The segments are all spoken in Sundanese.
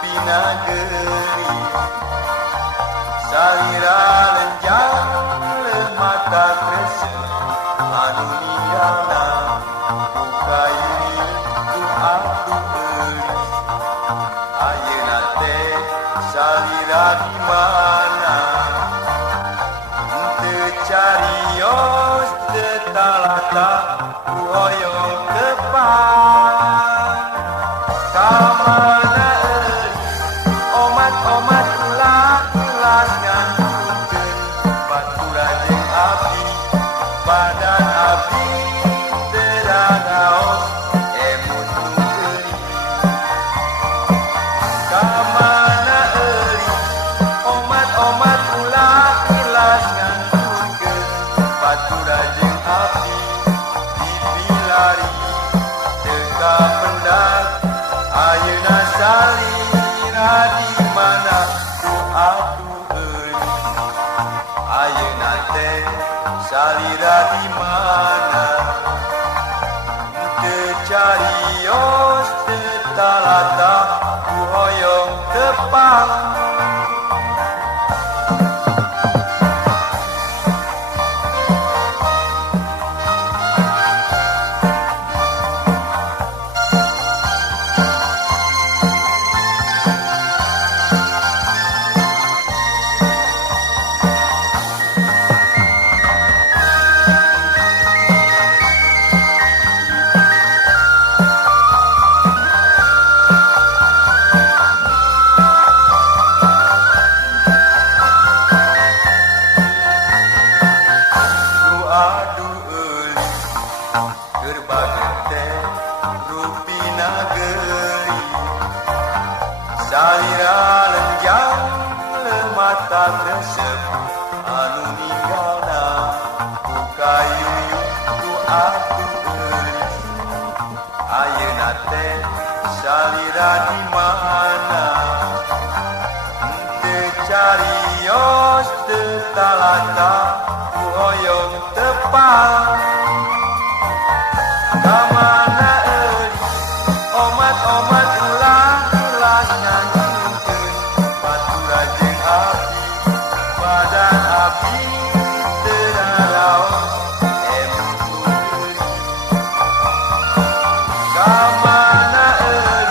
Pinageri salira lenjang mata krese anu ninggalna bukayuni ku aku euris ayeuna teh salira di mana teu carios teu talata ku hoyong depan kamana omat ulah ulas nganggukeun batura jeung abdi badan abdi teragaos emut teuing kamana euy omat ulah ulas nganggukeun batura jeung abdi dipilari teu kapendak ayeuna salira di mana ku atuh euy ayeuna teh salira di mana teu carios teu talata ku hoyong tepang Pinageri salira lenjang mata kresep anu ninggalna bukayuni ku aku euris ayeuna teh salira di mana teu carios teu talata ku hoyong tepang kamana euy omat ulah ulas nganggukeun batura jeung abdi badan abdi teragaos emut teuing kamana euy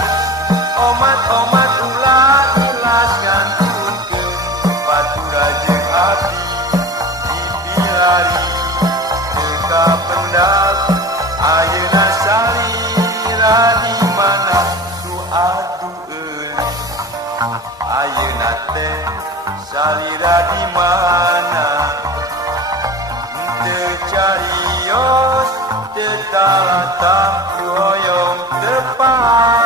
omat ulah ulas nganggukeun batura jeung abdi dipilari teu kapendak ayeuna salira di mana ku atuh euy ayeuna teh salira di mana teu carios teu talata ku hoyong tepang